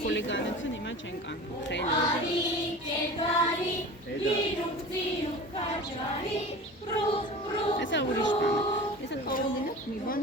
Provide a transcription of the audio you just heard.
Խուլիգանություն հիմա չենք անում, Էսա ուրիշ բան է, էսա կողոդինակ մի բան